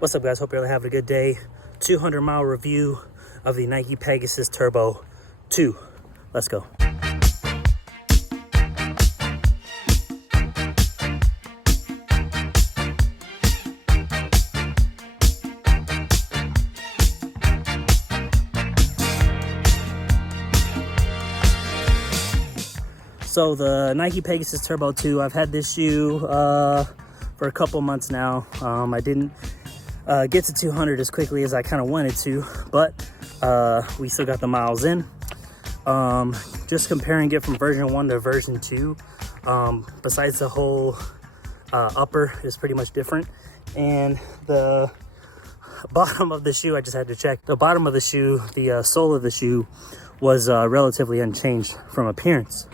What's up, guys? Hope you're having a good day. 200-mile review of the Nike Pegasus Turbo 2. Let's go. So the Nike Pegasus Turbo 2, I've had this shoe for a couple months now. I didn't get to 200 as quickly as I kind of wanted to, but we still got the miles in. Just comparing it from version 1 to version 2, besides the whole upper is pretty much different, and the bottom of the shoe, I just had to check. The bottom of the shoe, the sole of the shoe was relatively unchanged from appearance.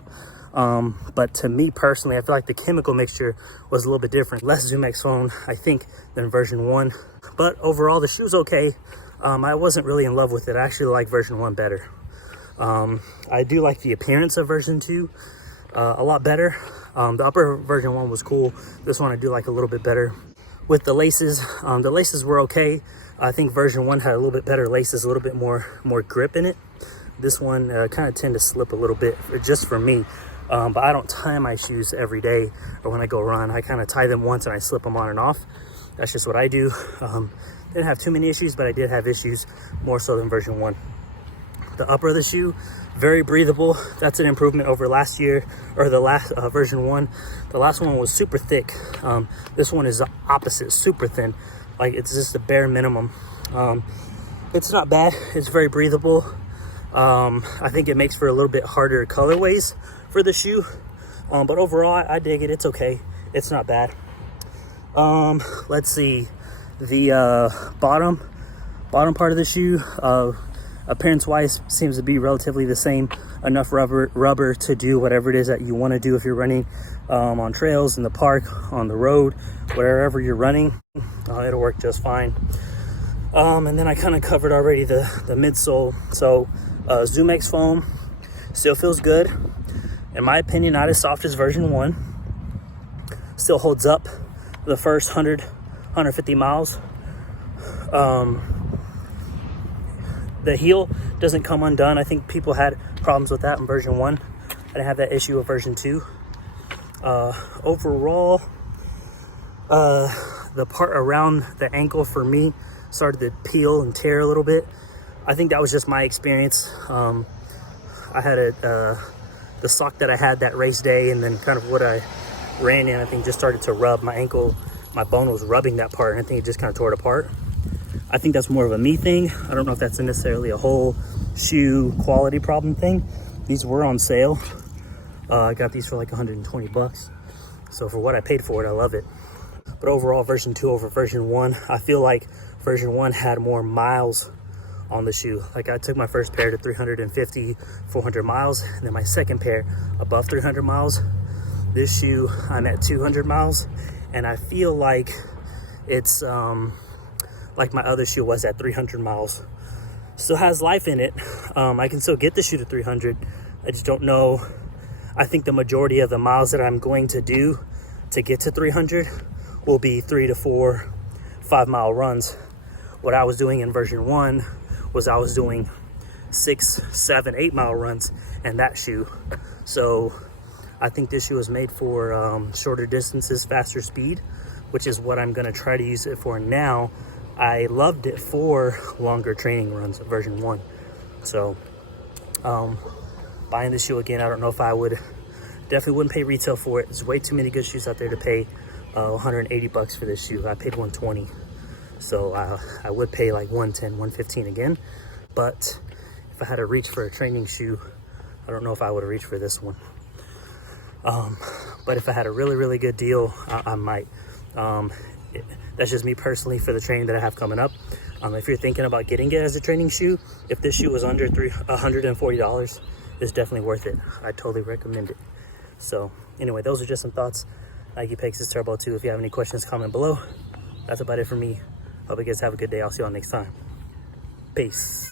But to me personally, I feel like the chemical mixture was a little bit different. Less Zumex foam, I think, than version 1. But overall, the shoe's okay. I wasn't really in love with it. I actually like version 1 better. I do like the appearance of version 2 a lot better. The upper version 1 was cool. This one I do like a little bit better. With the laces were okay. I think version 1 had a little bit better laces, a little bit more grip in it. This one kind of tend to slip a little bit, just for me. But I don't tie my shoes every day or when I go run. I kind of tie them once and I slip them on and off. That's just what I do. Didn't have too many issues, but I did have issues more so than version 1. The upper of the shoe, very breathable. That's an improvement over last year, or the last version 1. The last one was super thick. This one is the opposite, super thin. Like, it's just the bare minimum. It's not bad. It's very breathable. I think it makes for a little bit harder colorways for the shoe, but overall I dig it. It's okay. It's not bad. Let's see, the bottom part of the shoe, appearance wise, seems to be relatively the same. Enough rubber to do whatever it is that you want to do if you're running on trails, in the park, on the road, wherever you're running. It'll work just fine. And then I kind of covered already the midsole. So Zumex foam still feels good. In my opinion, not as soft as version 1. Still holds up the first 150 miles. The heel doesn't come undone. I think people had problems with that in version 1. I didn't have that issue with version 2. Overall, the part around the ankle for me started to peel and tear a little bit. I think that was just my experience. I had the sock that I had that race day, and then kind of what I ran in, I think just started to rub my ankle. My bone was rubbing that part, and I think it just kind of tore it apart. I think that's more of a me thing. I don't know if that's necessarily a whole shoe quality problem thing. These were on sale. I got these for like 120 bucks. So for what I paid for it, I love it. But overall, version 2 over version 1, I feel like version 1 had more miles on the shoe. Like, I took my first pair to 350, 400 miles, and then my second pair above 300 miles. This shoe, I'm at 200 miles, and I feel like it's like my other shoe was at 300 miles. Still has life in it. I can still get the shoe to 300. I just don't know. I think the majority of the miles that I'm going to do to get to 300 will be 3 to 4 5-mile runs. What I was doing in version 1 was I was doing 6, 7, 8-mile runs in that shoe. So I think this shoe was made for shorter distances, faster speed, which is what I'm going to try to use it for now. I loved it for longer training runs, version 1. So buying this shoe again, I don't know if I would. Definitely wouldn't pay retail for it. There's way too many good shoes out there to pay 180 bucks for this shoe. I paid 120. So I would pay like 110, 115 again. But if I had to reach for a training shoe, I don't know if I would have reached for this one. But if I had a really, really good deal, I might. That's just me personally for the training that I have coming up. If you're thinking about getting it as a training shoe, if this shoe was under $140, it's definitely worth it. I totally recommend it. So anyway, those are just some thoughts. Nike Pegasus Turbo 2. If you have any questions, comment below. That's about it for me. Hope you guys have a good day. I'll see you all next time. Peace.